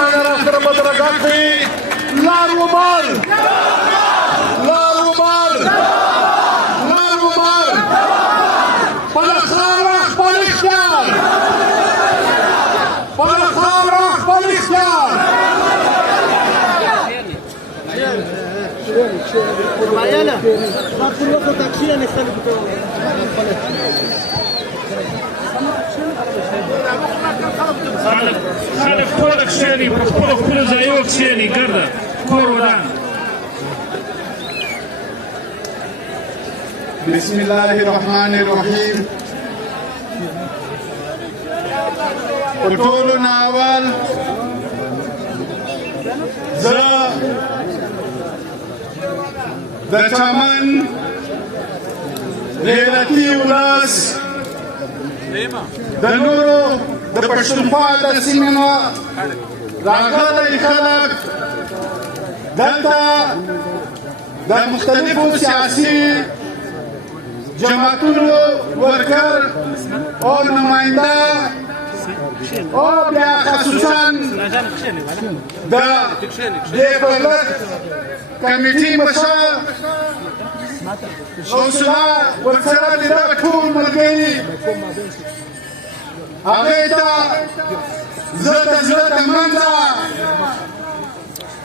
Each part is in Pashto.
महाराष्ट्र पत्रकारांची लाल रुमाल लाल रुमाल लाल रुमाल Palestina Palestina Palestina معينة ما كل وقت تكشير نختلف خالف كل كشيني كل زيوك كشيني قرر كورودان بسم الله الرحمن الرحيم وطول ناول د چمن غیرتي ولس د نورو د پښتونخوا د سیمې نه راغلي خلک دلته د مختلفو سیاسي جماعتونو ورکر او نماینده او بیا خصوصا د دولت کمیټې مشر حوصله ورسره د دغه ټول ملګري هغې ته زه د زړه د منځه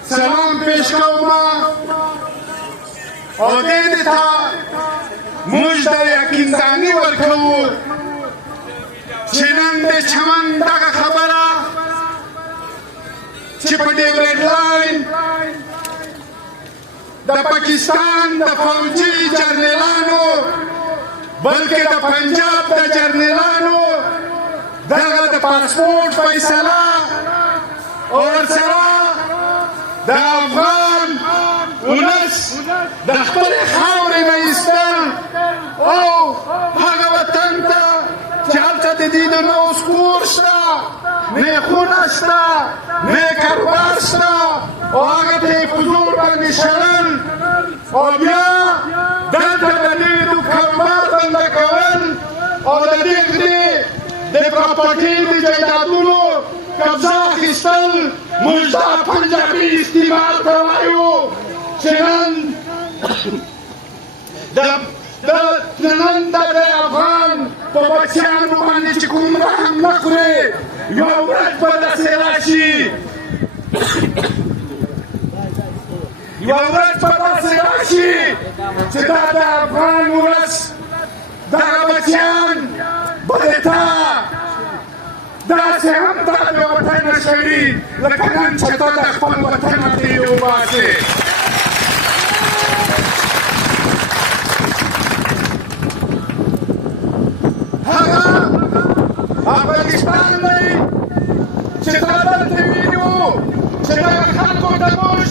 سلام پیش کوم او دې ته موږ د یقینداني ورکوو چې نن د چمن دغه خبره چې په ډیورنډ لاین د پاکستان د فوجي جرنیلانو بلکې د پنجاب د جرنیلانو دغه د پاسپورټ فیصله ورسره د افغان ولس د خپلې خاورې نه ایستل او هغه وطن ته چې هلته د دې د نو کور شته نه خونه شته نه کاروبار شته او هغه ته یې په زور باندې شړل او بیا دلته د دې د کاروبار بنده کول او د دې د پراپرټۍ د جایدادونو قبضه اخیستل موږ دا پنجابي استعمال ته وایو چې نن نن د افغان په بچیانو باندې چې کوم رحم نه خوري یوه ورځ به داسې راشي یوه ورځ به داسې راشي چې دا د افغان ولس دغه بچیان به د تا داسې هم تا د وطن شړي لکه نن چې ته د خپل وطن تېرې وباسې افغانستان دی چې تا دلته وینو چې دغه خلکو ته موږ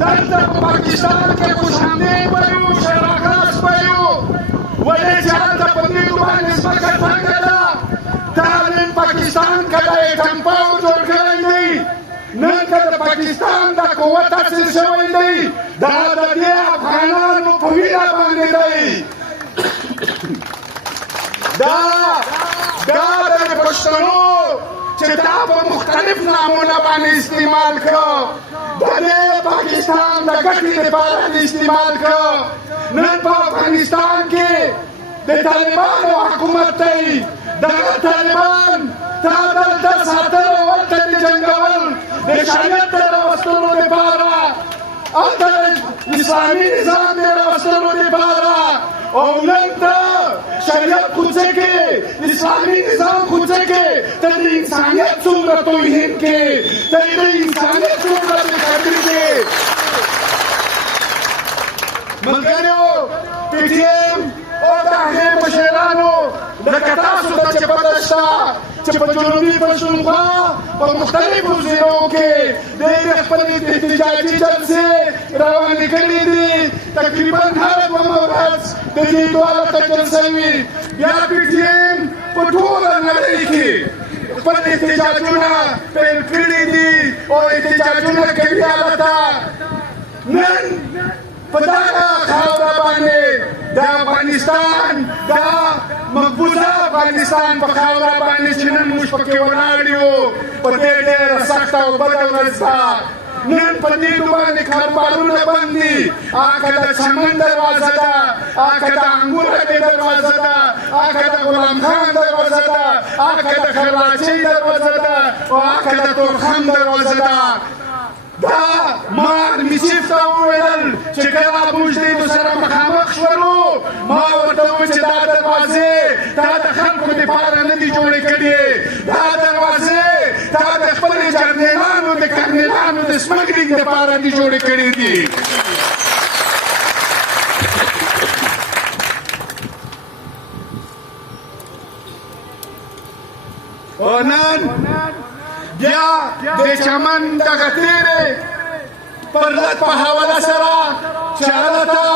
دلته په پاکستان کې خوشامدې وایو شراکاس وایو ولې چې هلته په دوی باندې ځمکه تنګه ده دا نن پاکستان که د ایټم پاور جوړ کړی دی نن که د پاکستان دا قوت حاصل شوی دی دا د دې افغانانو په وینه باندې دی دا د پښتنو چې دا په مختلف نامونه باندې استعمال کړه د دې پاکستان د ګټې لپاره استعمال کړه نن په افغانستان کې د طالبانو حکومت دی دغه طالبان تا دلته ساتل او هلته د جنګول د شریعت د راوستلو لپاره هلته اسلامي نظام د راوستلو لپاره او نن ته شریعت کوڅه کې اسلامي نظام کوڅه کې ته د انسانیت څومره توهین کې ته د انسانیت څومره بېقدري کې ملګرو پی ټي ایم او د هغې مشرانو لکه تاسو ته چې پته شته چې په جنوبي پښتونخوا په مختلفو ضلعو کې ډېرې خپلې احتجاجي جلسې روانې کړي دي تقریبا هره دومره ورځ د دې دولته جلسه وي بیا پی ټي ایم په ټوله نړۍ کې خپل احتجاجونه پیل کړي دي او احتجاجونه کوي هلته نن په دغه خاوره باندې د افغانستان د مقبوضه افغانستان په خاوره باندې چې نن موږ پکې ولاړ یو په دې ډېره سخته او بده ورځ ده نن په دې باندې کاروبارونه بند دي که د چمن دروازه ده که د انګور دروازه ده که د غلام خان دروازه ده که د خراچۍ دروازه ده او که د تورخم دروازه ده دا ما میشیف ته وویل چې کله موږ دې سره مخامخ شولو ما ورته وویل چې دا دروازې تا د خلکو دپاره نه دي جوړې کړې دا دروازې تا د خپلې جرنیلانو د کرنیلانو د سمګلینګ دپاره دي جوړې کړې دي او نن بیا د چمن دغه تیرې پرلت په حواله سره چې هلته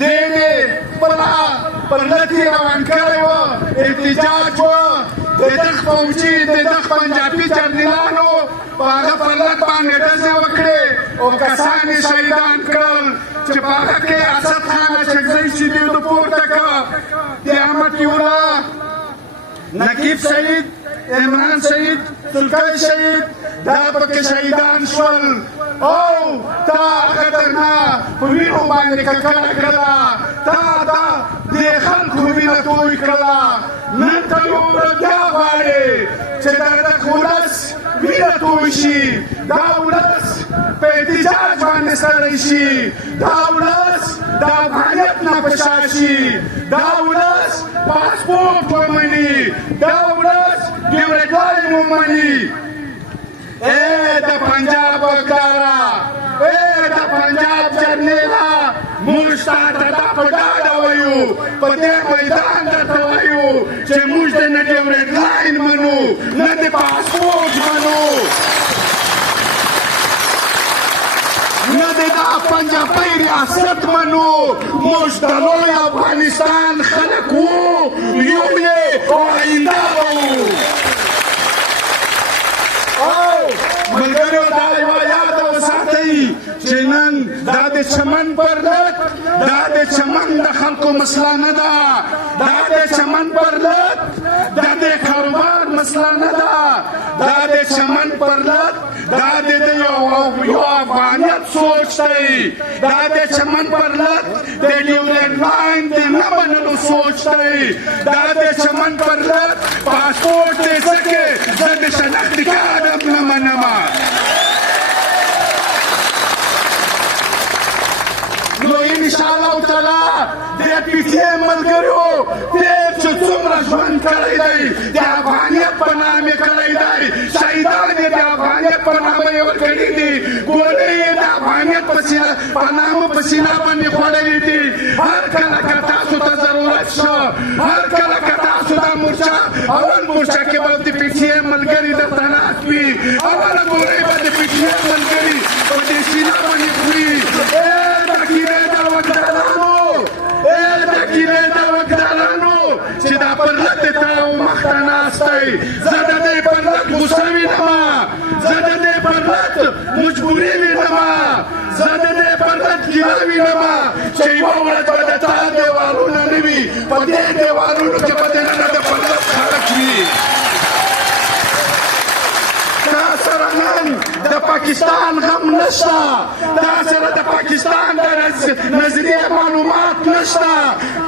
دې مې خپله پرلت یې روان کړی وه احتجاج وه د دغ فوجي د دغ پنجابي جرنیلانو په هغه پرلت باندې ډزې وکړې او کسان یې شهیدان کړل چې په هغه کې اسد خان اچکزی چې دوی د پورته کړه د احمد الله نقیب شهید عمران شهید تلکی شهید دا پکې شهیدان شول او تا هغه درنه په وینو باندې ککړه کړله تا دا دې خلکو وینه توی کړله نن ته یو بیا غواړې چې دغه ولس وینه توی شي دا ولس په احتجاج باندې ستړی شي دا ولس د افغانیت نه په شا شي دا ولس پاسپورټ ومني دا ولس ډیورنډ لاین ومني د پنجاب وکړه د پنجاب جرنیلا موږ تاته دا په ډاډه وایو په دې میدان درته وایو چې موږ د نه ډیورنډ لاین منو نه د پاسپورټ منو نه د دا پنجابي ریاست منو موږ د لوی افغانستان خلک وو یو یې او آینده به وو ملګرو دا یوه یاده وساتئ چې نن دا د چمن پرلت دا د چمن د خلکو مسله نه ده دا د چمن پرلت دا د کاروبار مسله نه ده دا د چمن پرلت دا د یو افغانیت سوچ دی دا د چمن پرلت د ډیورنډ لاین د نه منلو سوچ دی دا د چمن پرلت پاسپورټ دی ځکه زه د شناختي کارت نه منم نو انشاءالله تعالی د پی ټي ایم ملګرو تېر چې څومره ژوند کړی دی د افغانیت په نام یې کړی دی شهیدان یې د افغانیت په نامه یې ورکړي دي ګولۍ یې د افغانیت په نامه په سینه باندې خوړلي دي هر کله که تاسو ته ضرورت شو هر کله که تاسو دا مورچه اول مورچه کې به د پی ټي ایم ملګري درته ناست وي اوله ګولۍ به د پی ټي ایم ملګري په دې سینه باندې خوري چې دا پرلت ته او مخته ناست دی زه د دې پرلت غوسه وینم زه د دې پرلت مجبوري وینم زه د دې پرلت ګیله وینم چې یوه ورځ به د تا دیوالونه نه وي په دې دیوالونو کې به دننه د پرلت خلک وي تا سره نن د پاکستان غم نشته تا سره د پاکستان د نظریه معلومات نشته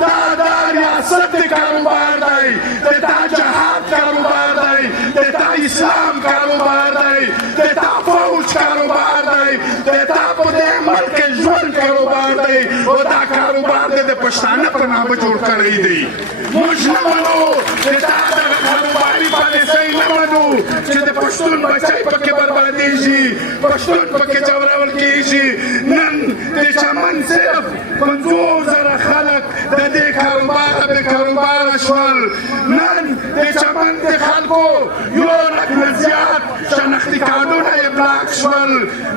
دا د ریاست د کاروبار دی د تا جهاد کاروبار دی د تا اسلام کاروبار دی د تا فوج کاروبار دی د تا په دې ملک ژوند کاروبار دی او دا کاروبار د پښتانه په نامه جوړ کړی دی موږ نه منو د تا دغه کاروباري پالیسۍ نه منو چې د پښتون بچی پکې بربادېږي پښتون پکې ځورول کېږي نن د چمن صرف 50,000 خلک د دې کاروباره بې کاروباره شول نن د چمن د خلکو یو لک نه زیات شنختي کارډونه یې بلاک شول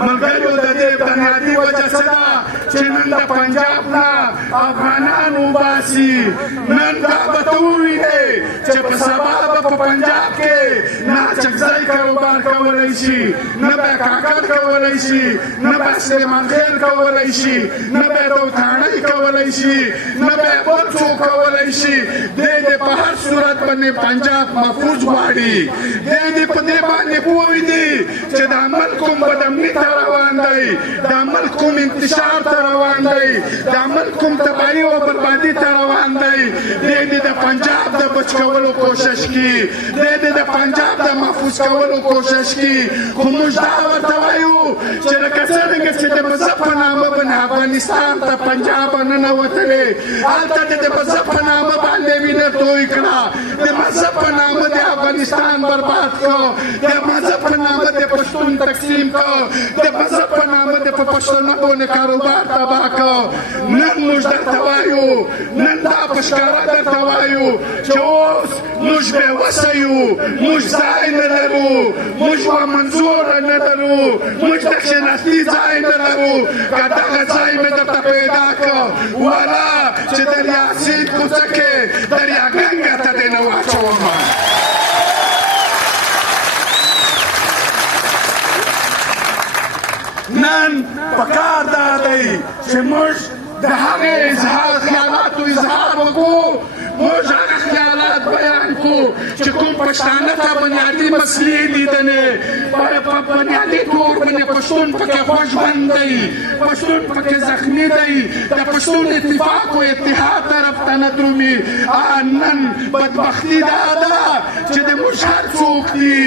ملګرو د دې بنیادی وجه څه ده چې نن د پنجاب نه افغانان وباسي نن دا به ته ووینې چې په سبا به په پنجاب کې ناچکځای کاروبار کولی شي نه به کاکړ کولی شي نه به سلیمان خېل کولی شي نه به دوتاڼۍ کولی شي نه به بل څوک کولی شي دی دې په هر صورت باندې پنجاب محفوظ غواړي دی دې په دې باندې پوه دي چې دا ملک کوم بدامني ته روان دی دا ملک کوم انتشار ته روان دی دا ملک کوم تباهي او بربادي ته روان دی دی دې د پنجاب د بچ کولو کوشش کوي دی دې د پنجاب د محفوظ کولو کوشش کوي خو موږ دا ورته وایو چې لکه څرنګه چې د مذهب په نامه باندې افغانستان ته پنجاب ننوتلې هلته د مذهب په نامه باندې وینه توی کړه د مذهب په نامه د افغانستان برباد کړ د مذهب په نامه د پښتون تقسیم کړ د مذهب په نامه د پښتنو باندې کاروبار تباه کړ نن موږ درته وایو نن دا په ښکاره درته وایو چې اوس موږ بېوسه یو موږ ځای نه لرو موږ منظوره نه لرو موږ د کښېناستي ځای نه لرو که دغه ځای مې درته پیدا کړ والا چې دریا سیند کوڅه کې دریا ګنګه ته دې نه واچوم نن پکار دا دی چې موږ د هغې خیالاتو اظهار وکړو موږ هغه خیالات بیان کړو چې کوم پښتانه ته بنیادي مسلې لیدلې په بنیادي طور باندې پښتون پکې خوږمند دی پښتون پکې زخمي دی د پښتون اتفاق او اتحاد طرف ته نه درومي نن بدبختي دا ده چې د موږ هر څوک دي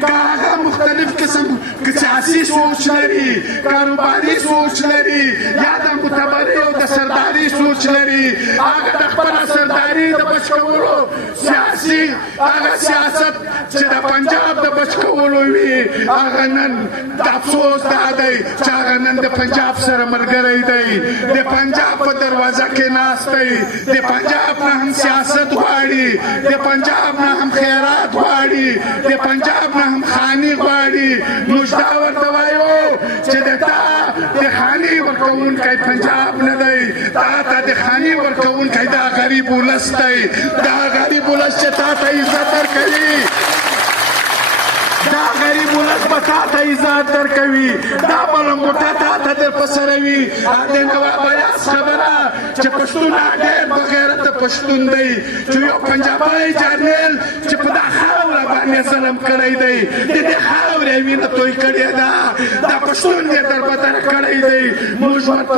که هغه مختلف قسم سیاسي سوچ لري کاروباري سوچ لري یا د معتبرۍ او د سرداري سوچ لري هغه د خپله سرداري د بچ کولو سیاسي هغه سیاست چې د پنجاب د بچ کولو وي هغه نن د افسوس دا دی چې هغه نن د پنجاب سره ملګری دی د پنجاب په دروازه کې ناست دی د پنجاب نه هم سیاست غواړي د پنجاب نه هم خیرات غواړي د پنجاب نه هم خاني غواړي موږ دا ورته وایو چې د تا د خاني ورکوونکی پنجاب نه دی تا ته د خاني ورکوونکی دا غریب ولس دی دا غریب ولس چې تا ته عزت درکوي دا غریب ولس به تا ته عزت درکوي دا ملنګوټه تا ته درپسروي د نواب ایاز خبره چې پښتون ډېر بغیرته پښتون دی چې یو پنجابی جرنیل چې په دا خاوره باندې ظلم کړی دی د دې خاورې وینه توی کړې ده دا پښتون یې دربدره کړی دی موږ ورته